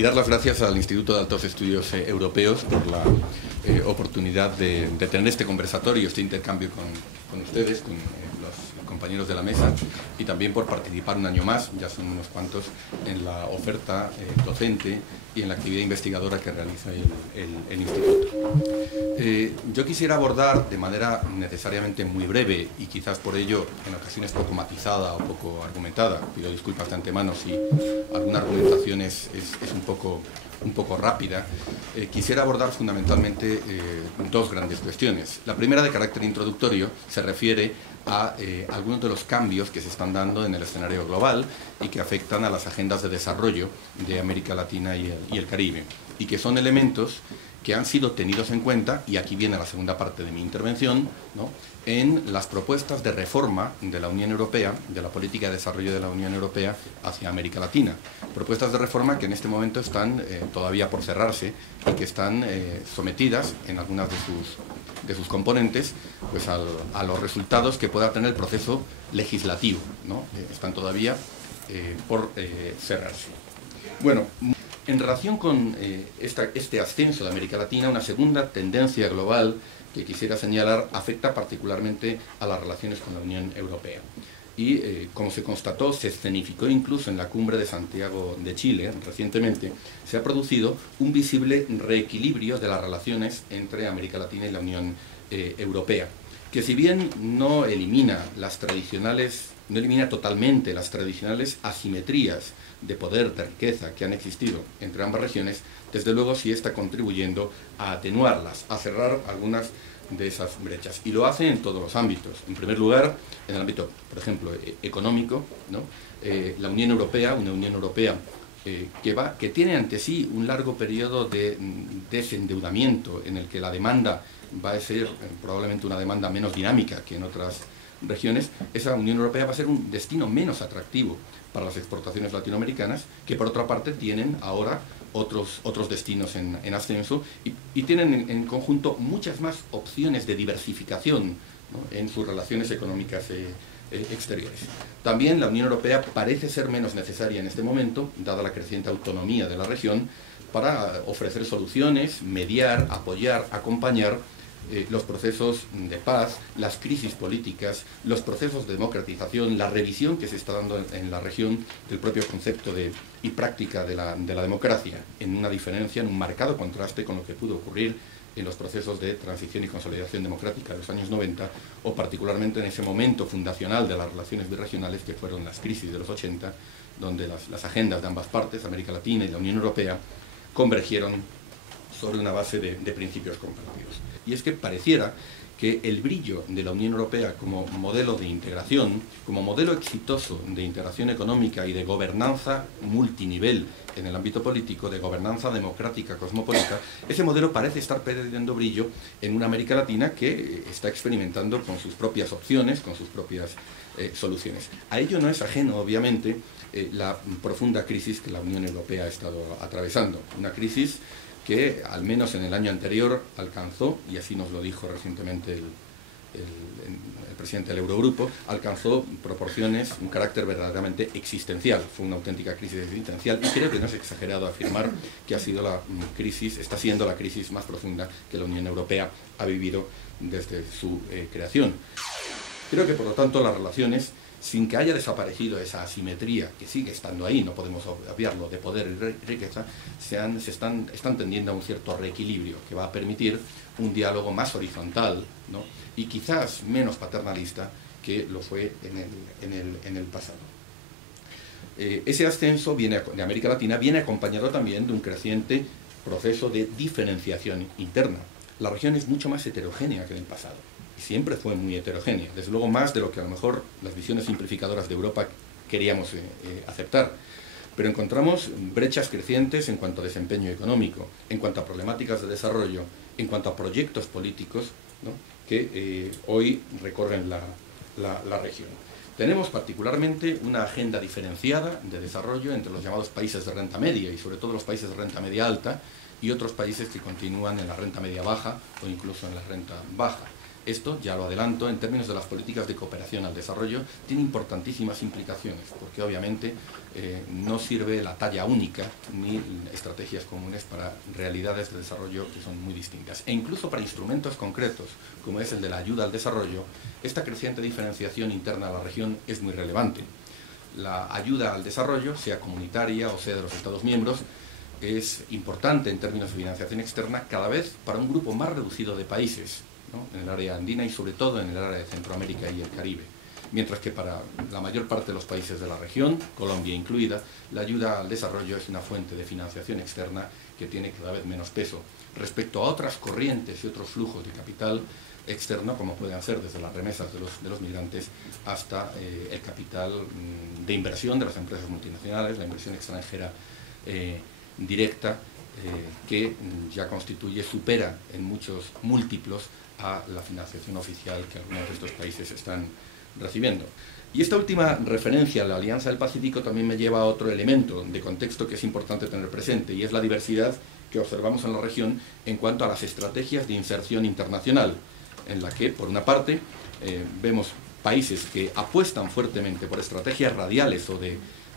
y dar las gracias al Instituto de Altos Estudios Europeos por la oportunidad de tener este conversatorio, este intercambio con ustedes, con los compañeros de la mesa, y también por participar un año más, ya son unos cuantos, en la oferta docente y en la actividad investigadora que realiza el Instituto. Yo quisiera abordar de manera necesariamente muy breve y quizás por ello en ocasiones poco matizada o poco argumentada, pido disculpas de antemano si alguna argumentación es un poco rápida, quisiera abordar fundamentalmente dos grandes cuestiones. La primera, de carácter introductorio, se refiere a algunos de los cambios que se están dando en el escenario global y que afectan a las agendas de desarrollo de América Latina y el Caribe, y que son elementos que han sido tenidos en cuenta, y aquí viene la segunda parte de mi intervención, ¿no?, en las propuestas de reforma de la Unión Europea, de la política de desarrollo de la Unión Europea hacia América Latina. Propuestas de reforma que en este momento están todavía por cerrarse y que están sometidas en algunas de sus componentes pues a los resultados que pueda tener el proceso legislativo, ¿no? Están todavía por cerrarse. Bueno, en relación con este ascenso de América Latina, una segunda tendencia global que quisiera señalar afecta particularmente a las relaciones con la Unión Europea. Y como se constató, se escenificó incluso en la cumbre de Santiago de Chile recientemente, se ha producido un visible reequilibrio de las relaciones entre América Latina y la Unión Europea, que si bien no elimina totalmente las tradicionales asimetrías de poder, de riqueza que han existido entre ambas regiones, desde luego sí está contribuyendo a atenuarlas, a cerrar algunas de esas brechas. Y lo hace en todos los ámbitos. En primer lugar, en el ámbito, por ejemplo, económico, ¿no? La Unión Europea, una Unión Europea que tiene ante sí un largo periodo de desendeudamiento en el que la demanda va a ser probablemente una demanda menos dinámica que en otras regiones. Esa Unión Europea va a ser un destino menos atractivo para las exportaciones latinoamericanas, que por otra parte tienen ahora otros destinos en ascenso y tienen en conjunto muchas más opciones de diversificación, ¿no?, en sus relaciones económicas exteriores. También la Unión Europea parece ser menos necesaria en este momento, dada la creciente autonomía de la región, para ofrecer soluciones, mediar, apoyar, acompañar los procesos de paz, las crisis políticas, los procesos de democratización, la revisión que se está dando en la región del propio concepto y práctica de la democracia, en una diferencia, en un marcado contraste con lo que pudo ocurrir en los procesos de transición y consolidación democrática de los años 90, o particularmente en ese momento fundacional de las relaciones birregionales que fueron las crisis de los 80, donde las agendas de ambas partes, América Latina y la Unión Europea, convergieron sobre una base de principios compartidos. Y es que pareciera que el brillo de la Unión Europea como modelo de integración, como modelo exitoso de integración económica y de gobernanza multinivel en el ámbito político, de gobernanza democrática cosmopolita, ese modelo parece estar perdiendo brillo en una América Latina que está experimentando con sus propias opciones, con sus propias soluciones. A ello no es ajeno, obviamente, la profunda crisis que la Unión Europea ha estado atravesando, una crisis que al menos en el año anterior alcanzó, y así nos lo dijo recientemente el presidente del Eurogrupo, alcanzó proporciones, un carácter verdaderamente existencial. Fue una auténtica crisis existencial, y creo que no es exagerado afirmar que está siendo la crisis más profunda que la Unión Europea ha vivido desde su creación. Creo que, por lo tanto, las relaciones, sin que haya desaparecido esa asimetría que sigue estando ahí, no podemos obviarlo, de poder y riqueza, están tendiendo a un cierto reequilibrio que va a permitir un diálogo más horizontal, ¿no?, y quizás menos paternalista que lo fue en el pasado. Ese ascenso de América Latina viene acompañado también de un creciente proceso de diferenciación interna. La región es mucho más heterogénea que en el pasado. Siempre fue muy heterogénea, desde luego más de lo que a lo mejor las visiones simplificadoras de Europa queríamos aceptar. Pero encontramos brechas crecientes en cuanto a desempeño económico, en cuanto a problemáticas de desarrollo, en cuanto a proyectos políticos, ¿no?, que hoy recorren la región. Tenemos particularmente una agenda diferenciada de desarrollo entre los llamados países de renta media y sobre todo los países de renta media alta y otros países que continúan en la renta media baja o incluso en la renta baja. Esto, ya lo adelanto, en términos de las políticas de cooperación al desarrollo, tiene importantísimas implicaciones, porque obviamente no sirve la talla única ni estrategias comunes para realidades de desarrollo que son muy distintas. E incluso para instrumentos concretos, como es el de la ayuda al desarrollo, esta creciente diferenciación interna a la región es muy relevante. La ayuda al desarrollo, sea comunitaria o sea de los Estados miembros, es importante en términos de financiación externa cada vez para un grupo más reducido de países, ¿no?, en el área andina y sobre todo en el área de Centroamérica y el Caribe. Mientras que para la mayor parte de los países de la región, Colombia incluida, la ayuda al desarrollo es una fuente de financiación externa que tiene cada vez menos peso respecto a otras corrientes y otros flujos de capital externo, como pueden ser desde las remesas de los migrantes hasta el capital de inversión de las empresas multinacionales, la inversión extranjera directa, que ya supera en muchos múltiplos a la financiación oficial que algunos de estos países están recibiendo. Y esta última referencia a la Alianza del Pacífico también me lleva a otro elemento de contexto que es importante tener presente, y es la diversidad que observamos en la región en cuanto a las estrategias de inserción internacional, en la que, por una parte, vemos países que apuestan fuertemente por estrategias radiales o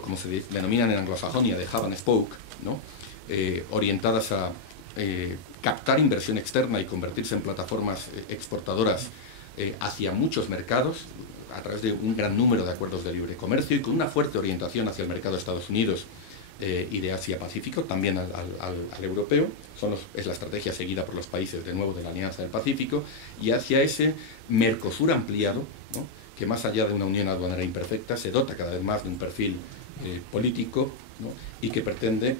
como se denominan en anglosajonia, de hub and spoke, ¿no?, orientadas a captar inversión externa y convertirse en plataformas exportadoras hacia muchos mercados, a través de un gran número de acuerdos de libre comercio y con una fuerte orientación hacia el mercado de Estados Unidos y de Asia-Pacífico, también al europeo. Es la estrategia seguida por los países, de nuevo, de la Alianza del Pacífico, y hacia ese Mercosur ampliado, ¿no?, que más allá de una unión aduanera imperfecta, se dota cada vez más de un perfil político, ¿no?, y que pretende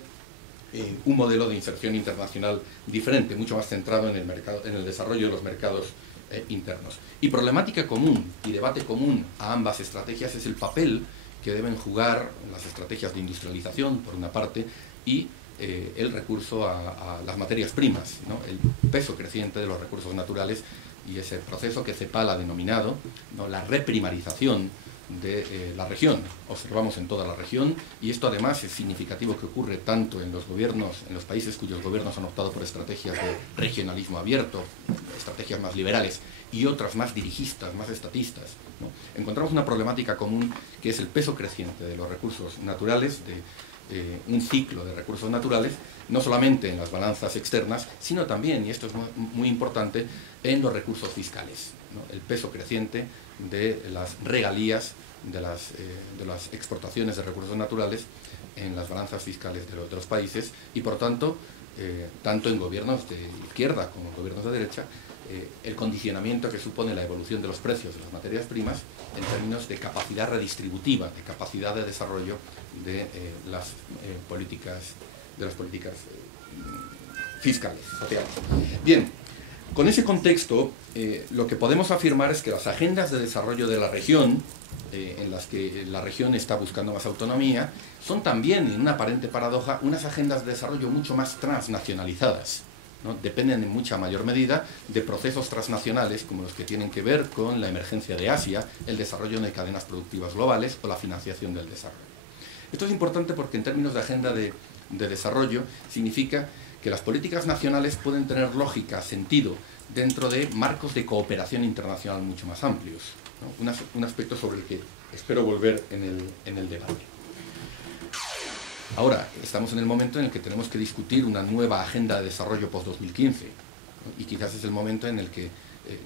un modelo de inserción internacional diferente, mucho más centrado en el desarrollo de los mercados internos. Y problemática común y debate común a ambas estrategias es el papel que deben jugar las estrategias de industrialización, por una parte, y el recurso a las materias primas, ¿no?, el peso creciente de los recursos naturales y ese proceso que CEPAL ha denominado, ¿no?, la reprimarización de la región. Observamos en toda la región, y esto además es significativo que ocurre tanto en los gobiernos, en los países cuyos gobiernos han optado por estrategias de regionalismo abierto, estrategias más liberales, y otras más dirigistas, más estatistas, ¿no? Encontramos una problemática común que es el peso creciente de los recursos naturales, de un ciclo de recursos naturales, no solamente en las balanzas externas, sino también, y esto es muy importante, en los recursos fiscales, ¿no?, el peso creciente de las regalías de las exportaciones de recursos naturales en las balanzas fiscales de los países, y por tanto, tanto en gobiernos de izquierda como en gobiernos de derecha, el condicionamiento que supone la evolución de los precios de las materias primas en términos de capacidad redistributiva, de capacidad de desarrollo de las políticas fiscales, sociales. Bien, con ese contexto, lo que podemos afirmar es que las agendas de desarrollo de la región, en las que la región está buscando más autonomía, son también, en una aparente paradoja, unas agendas de desarrollo mucho más transnacionalizadas, ¿no? Dependen en mucha mayor medida de procesos transnacionales como los que tienen que ver con la emergencia de Asia, el desarrollo de cadenas productivas globales o la financiación del desarrollo. Esto es importante porque en términos de agenda de desarrollo significa que las políticas nacionales pueden tener lógica, sentido, dentro de marcos de cooperación internacional mucho más amplios, ¿no? Un aspecto sobre el que espero volver en el debate. Ahora, estamos en el momento en el que tenemos que discutir una nueva agenda de desarrollo post-2015, ¿no? Y quizás es el momento en el que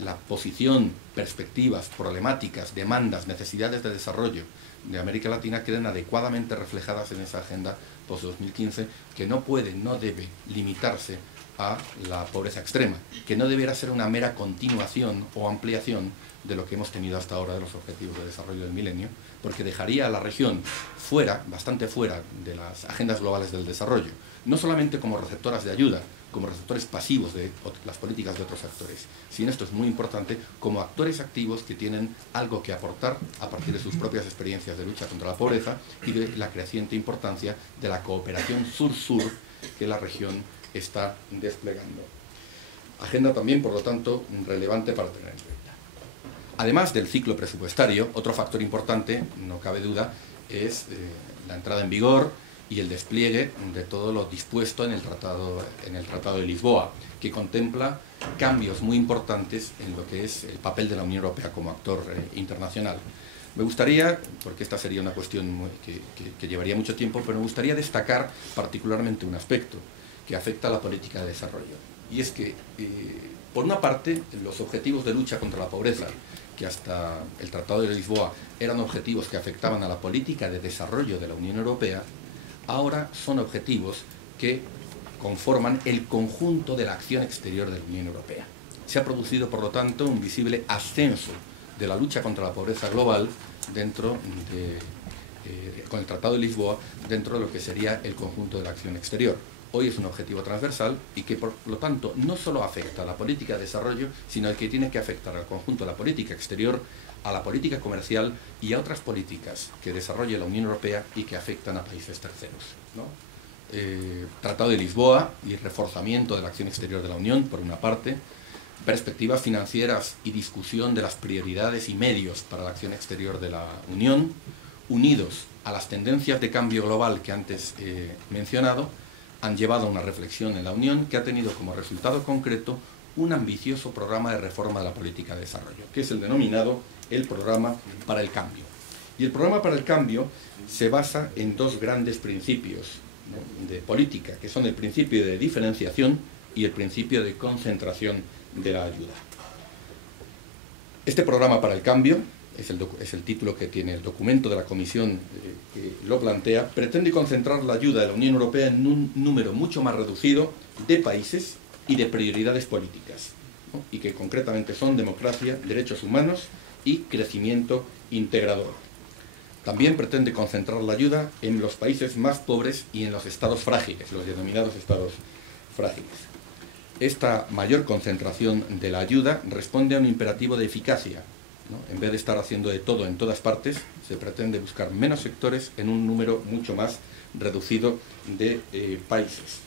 la posición, perspectivas, problemáticas, demandas, necesidades de desarrollo de América Latina queden adecuadamente reflejadas en esa agenda post-2015, que no puede, no debe limitarse a la pobreza extrema, que no debiera ser una mera continuación o ampliación de lo que hemos tenido hasta ahora de los objetivos de desarrollo del milenio, porque dejaría a la región fuera, bastante fuera de las agendas globales del desarrollo, no solamente como receptoras de ayuda, como receptores pasivos de las políticas de otros actores, sino, esto es muy importante, como actores activos que tienen algo que aportar a partir de sus propias experiencias de lucha contra la pobreza y de la creciente importancia de la cooperación sur-sur que la región está desplegando. Agenda también, por lo tanto, relevante para tener en cuenta. Además del ciclo presupuestario, otro factor importante, no cabe duda, es la entrada en vigor y el despliegue de todo lo dispuesto en el Tratado de Lisboa, que contempla cambios muy importantes en lo que es el papel de la Unión Europea como actor internacional. Me gustaría, porque esta sería una cuestión que llevaría mucho tiempo, pero me gustaría destacar particularmente un aspecto que afecta a la política de desarrollo. Y es que, por una parte, los objetivos de lucha contra la pobreza, que hasta el Tratado de Lisboa eran objetivos que afectaban a la política de desarrollo de la Unión Europea, ahora son objetivos que conforman el conjunto de la acción exterior de la Unión Europea. Se ha producido, por lo tanto, un visible ascenso de la lucha contra la pobreza global con el Tratado de Lisboa dentro de lo que sería el conjunto de la acción exterior. Hoy es un objetivo transversal y que, por lo tanto, no solo afecta a la política de desarrollo, sino que tiene que afectar al conjunto de la política exterior, a la política comercial y a otras políticas que desarrolla la Unión Europea y que afectan a países terceros, ¿no? Tratado de Lisboa y reforzamiento de la acción exterior de la Unión, por una parte, perspectivas financieras y discusión de las prioridades y medios para la acción exterior de la Unión, unidos a las tendencias de cambio global que antes he mencionado, han llevado a una reflexión en la Unión que ha tenido como resultado concreto un ambicioso programa de reforma de la política de desarrollo, que es el denominado el Programa para el Cambio. Y el Programa para el Cambio se basa en dos grandes principios, ¿no?, de política, que son el principio de diferenciación y el principio de concentración de la ayuda. Este Programa para el Cambio, es el título que tiene el documento de la Comisión que lo plantea, pretende concentrar la ayuda de la Unión Europea en un número mucho más reducido de países y de prioridades políticas, ¿no?, y que concretamente son democracia, derechos humanos y crecimiento integrador. También pretende concentrar la ayuda en los países más pobres y en los estados frágiles, los denominados estados frágiles. Esta mayor concentración de la ayuda responde a un imperativo de eficacia, ¿no? En vez de estar haciendo de todo en todas partes, se pretende buscar menos sectores en un número mucho más reducido de países.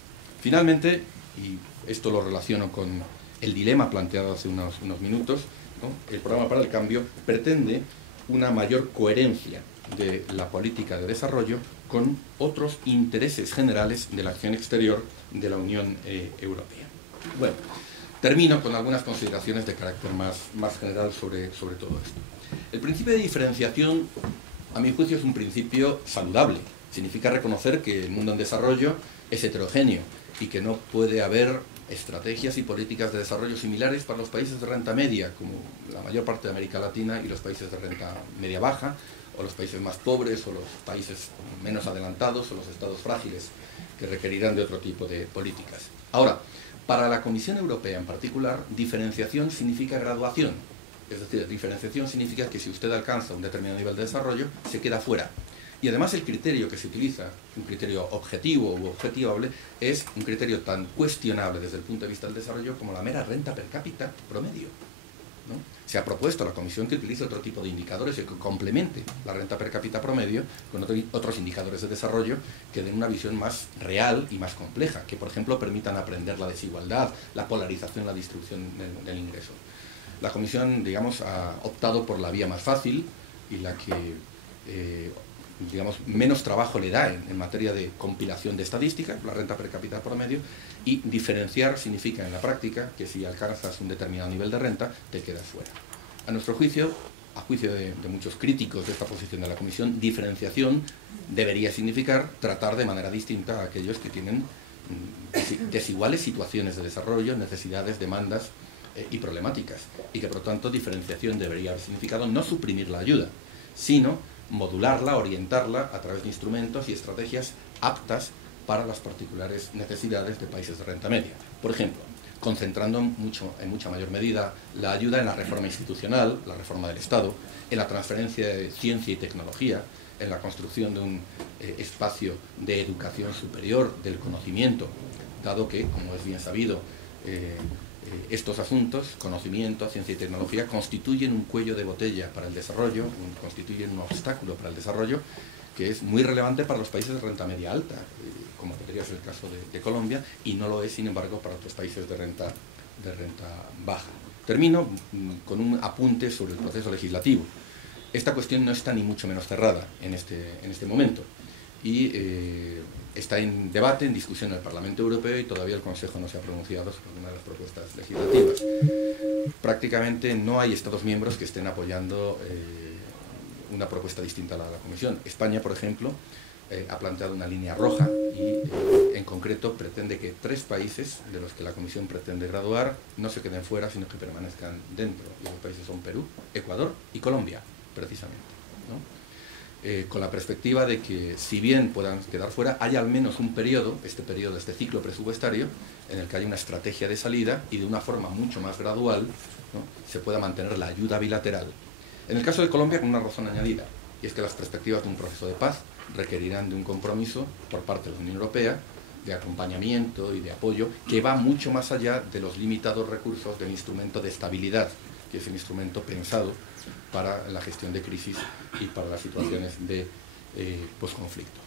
Finalmente, y esto lo relaciono con el dilema planteado hace unos minutos, ¿no?, el Programa para el Cambio pretende una mayor coherencia de la política de desarrollo con otros intereses generales de la acción exterior de la Unión Europea. Bueno, termino con algunas consideraciones de carácter más general sobre todo esto. El principio de diferenciación, a mi juicio, es un principio saludable. Significa reconocer que el mundo en desarrollo es heterogéneo y que no puede haber estrategias y políticas de desarrollo similares para los países de renta media, como la mayor parte de América Latina, y los países de renta media-baja, o los países más pobres, o los países menos adelantados, o los estados frágiles, que requerirán de otro tipo de políticas. Ahora, para la Comisión Europea en particular, diferenciación significa graduación. Es decir, diferenciación significa que si usted alcanza un determinado nivel de desarrollo, se queda fuera. Y además el criterio que se utiliza, un criterio objetivo u objetivable, es un criterio tan cuestionable desde el punto de vista del desarrollo como la mera renta per cápita promedio, ¿no? Se ha propuesto a la Comisión que utilice otro tipo de indicadores y que complemente la renta per cápita promedio con otros indicadores de desarrollo que den una visión más real y más compleja, que por ejemplo permitan aprender la desigualdad, la polarización, la distribución del ingreso. La Comisión, digamos, ha optado por la vía más fácil y la que digamos, menos trabajo le da en materia de compilación de estadísticas, la renta per cápita promedio, y diferenciar significa en la práctica que si alcanzas un determinado nivel de renta, te quedas fuera. A nuestro juicio, a juicio de muchos críticos de esta posición de la Comisión, diferenciación debería significar tratar de manera distinta a aquellos que tienen desiguales situaciones de desarrollo, necesidades, demandas y problemáticas, y que por lo tanto diferenciación debería haber significado no suprimir la ayuda, sino modularla, orientarla a través de instrumentos y estrategias aptas para las particulares necesidades de países de renta media. Por ejemplo, concentrando en mucha mayor medida la ayuda en la reforma institucional, la reforma del Estado, en la transferencia de ciencia y tecnología, en la construcción de un espacio de educación superior, del conocimiento, dado que, como es bien sabido, estos asuntos, conocimiento, ciencia y tecnología, constituyen un cuello de botella para el desarrollo, constituyen un obstáculo para el desarrollo que es muy relevante para los países de renta media alta, como podría ser el caso de Colombia, y no lo es, sin embargo, para otros países de renta baja. Termino con un apunte sobre el proceso legislativo. Esta cuestión no está ni mucho menos cerrada en este momento. y está en debate, en discusión en el Parlamento Europeo, y todavía el Consejo no se ha pronunciado sobre una de las propuestas legislativas. Prácticamente no hay Estados miembros que estén apoyando una propuesta distinta a la de la Comisión. España, por ejemplo, ha planteado una línea roja y en concreto pretende que 3 países de los que la Comisión pretende graduar no se queden fuera, sino que permanezcan dentro. Y esos países son Perú, Ecuador y Colombia, precisamente, ¿no? Con la perspectiva de que, si bien puedan quedar fuera, haya al menos un periodo, este ciclo presupuestario, en el que haya una estrategia de salida y de una forma mucho más gradual, ¿no?, se pueda mantener la ayuda bilateral. En el caso de Colombia, con una razón añadida, y es que las perspectivas de un proceso de paz requerirán de un compromiso por parte de la Unión Europea, de acompañamiento y de apoyo, que va mucho más allá de los limitados recursos del instrumento de estabilidad, que es un instrumento pensado para la gestión de crisis y para las situaciones de posconflicto.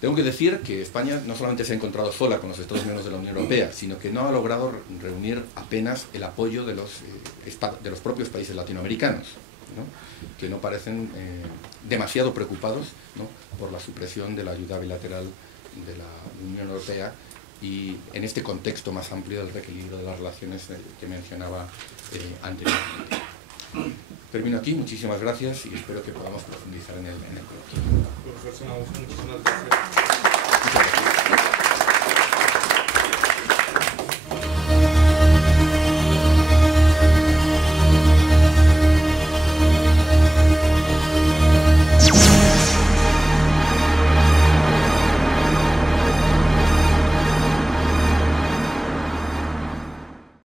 Tengo que decir que España no solamente se ha encontrado sola con los Estados miembros de la Unión Europea, sino que no ha logrado reunir apenas el apoyo de los propios países latinoamericanos, ¿no?, que no parecen demasiado preocupados, ¿no?, por la supresión de la ayuda bilateral de la Unión Europea y en este contexto más amplio del reequilibrio de las relaciones que mencionaba anteriormente. Termino aquí, muchísimas gracias y espero que podamos profundizar en el coloquio. Profesor Samagusa, muchísimas gracias.